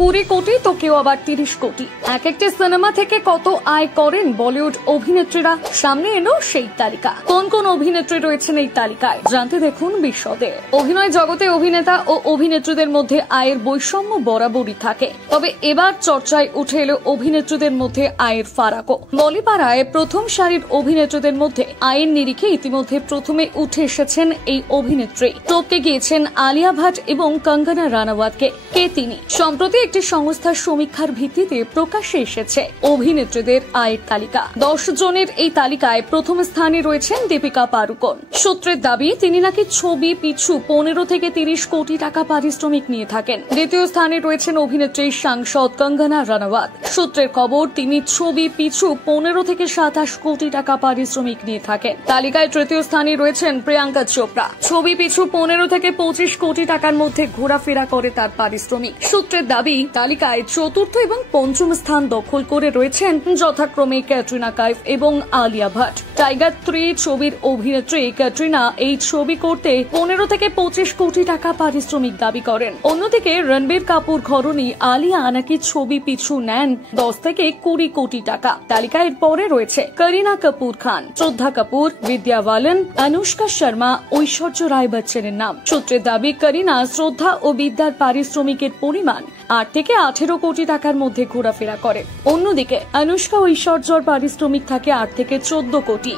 20 কোটি তো কেউ আবার 30 কোটি। এক একটি সিনেমা থেকে কত আয় করেন বলিউড অভিনেত্রীরা, সামনে এলো সেই তালিকা। কোন কোন অভিনেত্রী রয়েছেন এই তালিকায় জানতে দেখুন বিশদে। অভিনয় জগতে অভিনেতা ও অভিনেত্রীদের মধ্যে আয়ের বৈষম্য বরাবরই থাকে, তবে এবার চর্চায় উঠে এলো অভিনেত্রীদের মধ্যে আয়ের ফারাকও। বলিপাড়ায় প্রথম সারির অভিনেত্রীদের মধ্যে আয়ের নিরিখে ইতিমধ্যে প্রথমে উঠে এসেছেন এই অভিনেত্রী। টপকে গিয়েছেন আলিয়া ভাট এবং কঙ্গনা রানাওয়াতকে। কে তিনি? সম্প্রতি একটি সংস্থার সমীক্ষার ভিত্তিতে প্রকাশ্যে এসেছে অভিনেত্রীদের আয়ের তালিকা। 10 জনের এই তালিকায় প্রথম স্থানে রয়েছেন দীপিকা পাড়ুকোন। সূত্রের দাবি তিনি নাকি ছবি পিছু 15 থেকে 30 কোটি টাকা পারিশ্রমিক নিয়ে থাকেন। দ্বিতীয় স্থানে রয়েছেন অভিনেত্রী সাংসদ কঙ্গনা রানাওয়াত। সূত্রের খবর তিনি ছবি পিছু 15 থেকে 27 কোটি টাকা পারিশ্রমিক নিয়ে থাকেন। তালিকায় তৃতীয় স্থানে রয়েছেন প্রিয়াঙ্কা চোপড়া। ছবি পিছু 15 থেকে 25 কোটি টাকার মধ্যে ঘোরাফেরা করে তার পারিশ্রমিক। সূত্রের দাবি তালিকায় চতুর্থ এবং পঞ্চম স্থান দখল করে রয়েছেন যথাক্রমে ক্যাটরিনা কাইফ এবং আলিয়া ভাট। টাইগার 3 ছবির অভিনেত্রী ক্যাটরিনা এই ছবি করতে 15 থেকে 25 কোটি টাকা পারিশ্রমিক দাবি করেন। অন্যদিকে রণবীর কাপুর ঘরণী আলিয়া নাকি ছবি পিছু নেন 10 থেকে 20 কোটি টাকা। তালিকায় পরে রয়েছে করিনা কাপুর খান, শ্রদ্ধা কাপুর, বিদ্যা বালান, অনুষ্কা শর্মা, ঐশ্বর্য রায় বচ্চনের নাম। সূত্রের দাবি করিনা, শ্রদ্ধা ও বিদ্যার পারিশ্রমিকের পরিমাণ 8 থেকে 18 কোটি টাকার মধ্যে ঘোরাফেরা করে। অন্যদিকে অনুষ্কা ঐশ্বর্যর পারিশ্রমিক থাকে 8 থেকে 14 কোটি।